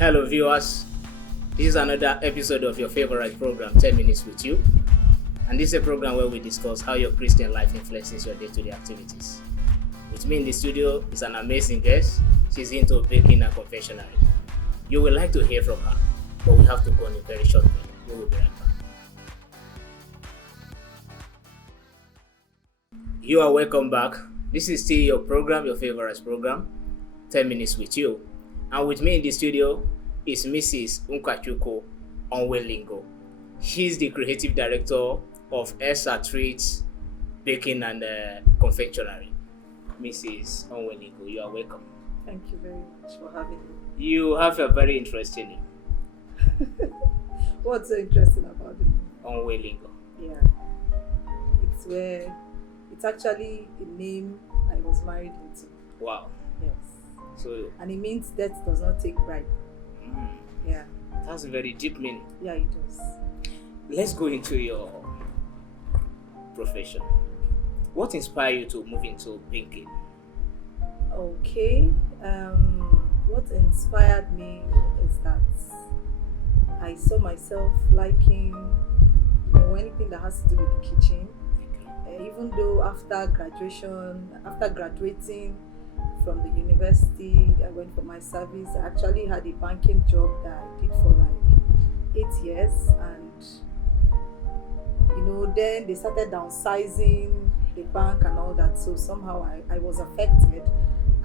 Hello, viewers. This is another episode of your favorite program, 10 Minutes with You. And this is a program where we discuss how your Christian life influences your day-to-day activities. With me in the studio is an amazing guest. She's into baking and confectionery. You will like to hear from her, but we have to go on a very short break. We will be right back. You are welcome back. This is still your program, your favorite program, 10 Minutes with You. And with me in the studio is Mrs. Unkachuko Onwelingo. She's the creative director of Elsa Treats Baking and Confectionery. Mrs. Onwelingo, you are welcome. Thank you very much for having me. You have a very interesting name. What's so interesting about it? Onwelingo. Yeah. It's actually a name I was married into. Wow. Yes. So, and it means death does not take bribe. Yeah. That's a very deep meaning. Yeah, it does. Let's go into your profession. What inspired you to move into baking? Okay. What inspired me is that I saw myself liking, anything that has to do with the kitchen. Even though after graduating from the university, I went for my service. I actually had a banking job that I did for like 8 years, and then they started downsizing the bank and all that. So somehow I was affected,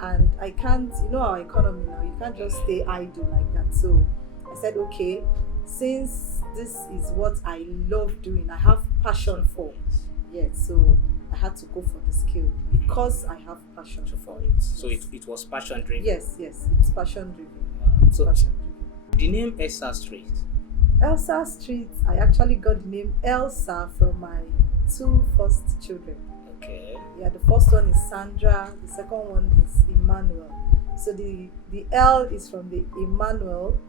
and I can't, our economy now, you can't just stay idle like that. So I said, okay, since this is what I love doing, I have passion for. Yes, so I had to go for the skill because I have passion for it. So it was passion driven? Yes, it's passion driven. So passion driven. The name Elsa Street? Elsa Street, I actually got the name Elsa from my two first children. Okay. Yeah, the first one is Sandra, the second one is Emmanuel. So the L is from the Emmanuel,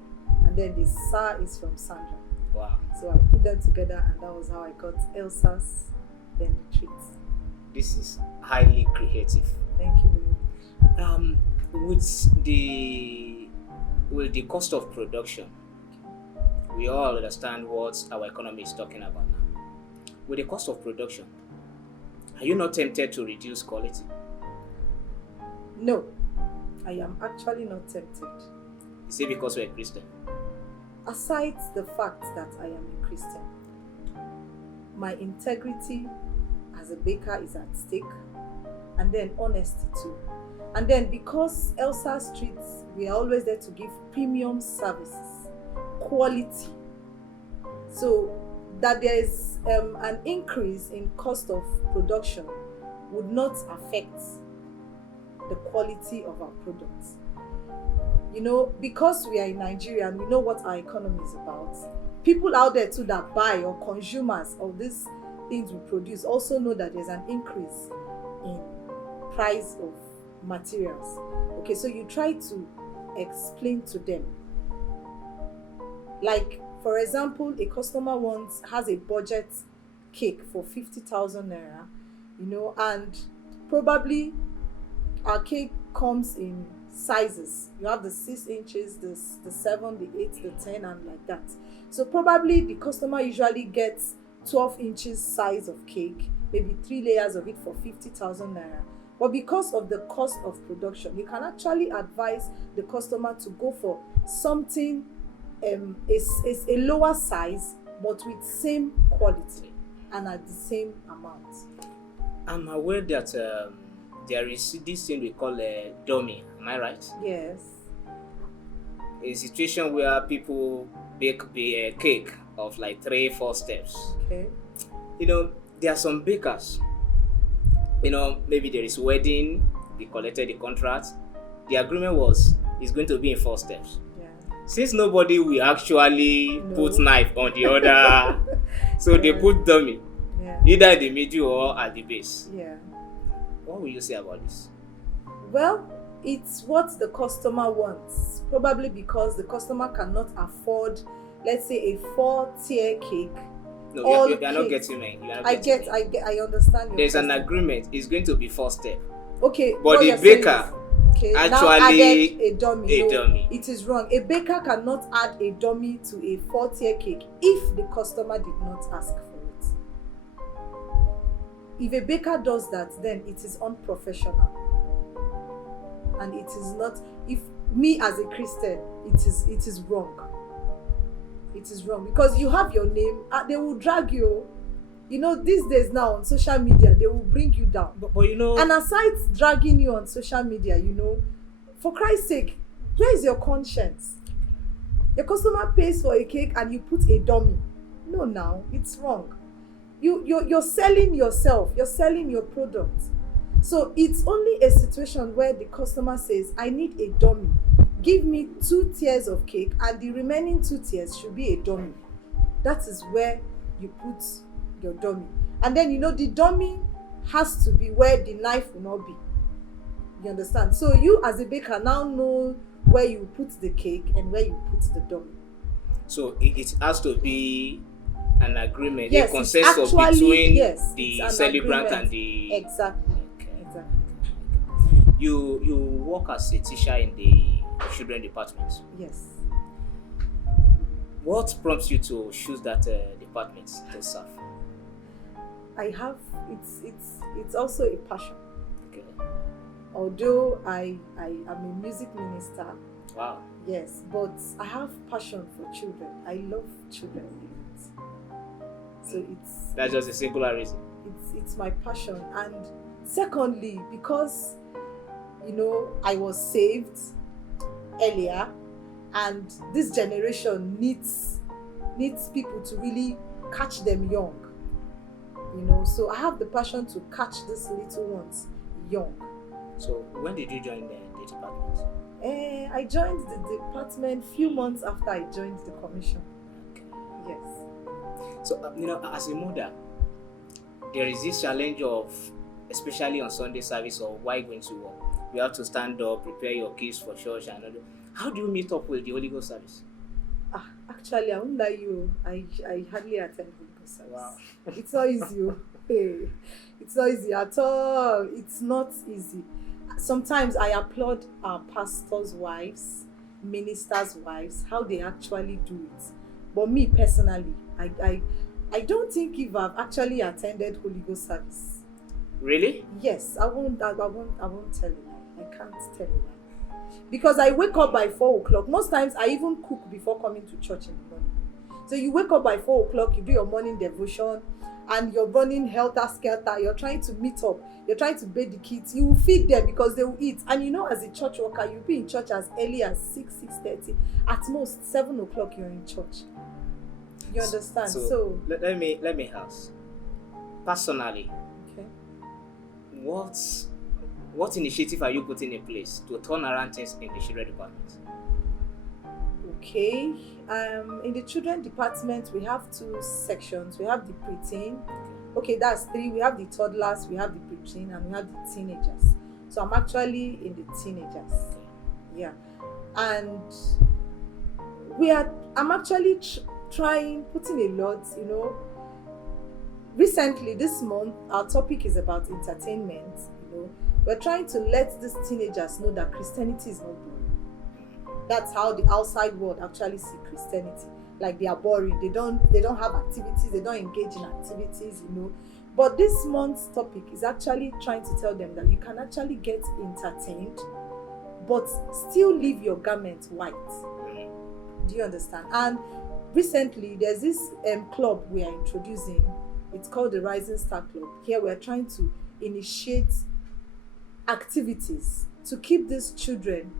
and then the Sa is from Sandra. Wow. So I put them together, and that was how I got Elsa's, then the treats. This is highly creative. Thank you very much. With the cost of production, we all understand what our economy is talking about now. With the cost of production, are you not tempted to reduce quality? No, I am actually not tempted. Is it because you're a Christian? Aside the fact that I am a Christian, my integrity as a baker is at stake, and then honesty too. And then because Elsa Streets, we are always there to give premium services, quality. So that there is an increase in cost of production would not affect the quality of our products. Because we are in Nigeria and we know what our economy is about, people out there too that buy, or consumers of these things we produce, also know that there's an increase in price of materials. Okay, so you try to explain to them. Like, for example, a customer has a budget cake for 50,000 naira, and probably our cake comes in sizes. You have the 6 inches, the 7, the 8, the 10, and like that. So probably the customer usually gets 12 inches size of cake, maybe 3 layers of it for 50,000 naira. But because of the cost of production, you can actually advise the customer to go for something a lower size, but with same quality and at the same amount. I'm aware that there is this thing we call a dummy. Am I right? Yes. A situation where people bake a cake of like 3-4 steps. Okay. There are some bakers. Maybe there is wedding, they collected the contract. The agreement was it's going to be in 4 steps. Yeah. Since nobody will actually put knife on the other, so they put dummy, either at the middle or at the base. Yeah. What will you say about this? Well, it's what the customer wants. Probably because the customer cannot afford, let's say, a 4-tier cake. No, you're not getting me. I understand. There's an agreement. It's going to be 4 steps. Okay. But the baker okay, now Actually, added a dummy. a No, dummy. it is wrong. A baker cannot add a dummy to a 4-tier cake if the customer did not ask for it. If a baker does that, then it is unprofessional. And it is not, if me as a Christian, it is wrong. It is wrong because you have your name, they will drag you. You know, these days now on social media, they will bring you down. But you know, And aside dragging you on social media, you know, for Christ's sake, where is your conscience? Your customer pays for a cake and you put a dummy. No, now it's wrong. You're selling yourself. You're selling your product. So it's only a situation where the customer says, I need a dummy. Give me 2 tiers of cake and the remaining 2 tiers should be a dummy. That is where you put your dummy. And then, you know, the dummy has to be where the knife will not be. You understand? So you as a baker now know where you put the cake and where you put the dummy. so it has to be an agreement, Yes, a consensus it's actually- between yes, the it's an celebrant agreement. and the. Exactly. Okay. Exactly. You work as a teacher in the children department. Yes. What prompts you to choose that department to serve? I have it's also a passion. Okay. Although I am a music minister, Wow. yes, but I have passion for children. I love children. So That's just a singular reason. it's my passion. And secondly, because you know I was saved earlier, and this generation needs people to really catch them young. You know, so I have the passion to catch these little ones young. So when did you join the department? I joined the department few months after I joined the commission. Okay. Yes. So you know, as a mother, there is this challenge of, especially on Sunday service or while going to work, you have to stand up, prepare your kids for church, and all that. How do you meet up with the Holy Ghost service? Actually, I won't lie you. I hardly attend Holy Ghost service. Wow. It's not easy. Hey, it's not easy at all. It's not easy. Sometimes I applaud our pastors' wives, ministers' wives, how they actually do it. But me personally, I don't think if I've actually attended Holy Ghost service. Really? Yes, I won't tell you. I can't tell you. Because I wake up by 4 o'clock. Most times I even cook before coming to church in the morning. So you wake up by 4 o'clock, you do your morning devotion, and you're running helter-skelter. You're trying to meet up. You're trying to bathe the kids. You will feed them because they will eat. And you know, as a church worker, you'll be in church as early as 6:30. At most 7 o'clock, you're in church. You understand? So let me ask. Personally, okay. What initiative are you putting in place to turn around things in the children department? Okay. In the children department, we have 2 sections. We have the preteen. Okay, that's 3. We have the toddlers, we have the preteen, and we have the teenagers. So I'm actually in the teenagers. Yeah. And I'm actually putting a lot, you know. Recently, this month, our topic is about entertainment, you know. We're trying to let these teenagers know that Christianity is not boring. That's how the outside world actually see Christianity. Like they are boring. They don't have activities. They don't engage in activities, you know. But this month's topic is actually trying to tell them that you can actually get entertained, but still leave your garment white. Do you understand? And recently, there's this club we are introducing. It's called the Rising Star Club. Here we're trying to initiate activities to keep these children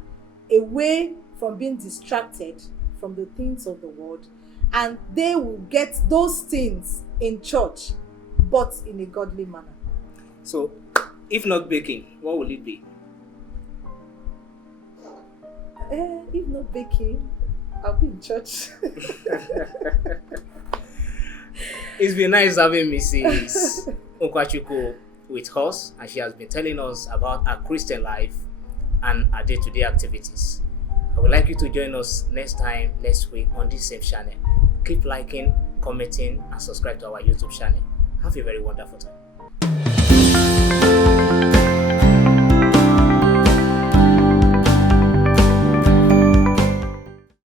away from being distracted from the things of the world, and they will get those things in church, but in a godly manner. So, if not baking, what will it be? If not baking, I'll be in church. It's been nice having Mrs. Unkwachukwu with us, and she has been telling us about her Christian life and her day-to-day activities. I would like you to join us next week on this same channel. Keep liking, commenting, and subscribe to our YouTube channel. Have a very wonderful time.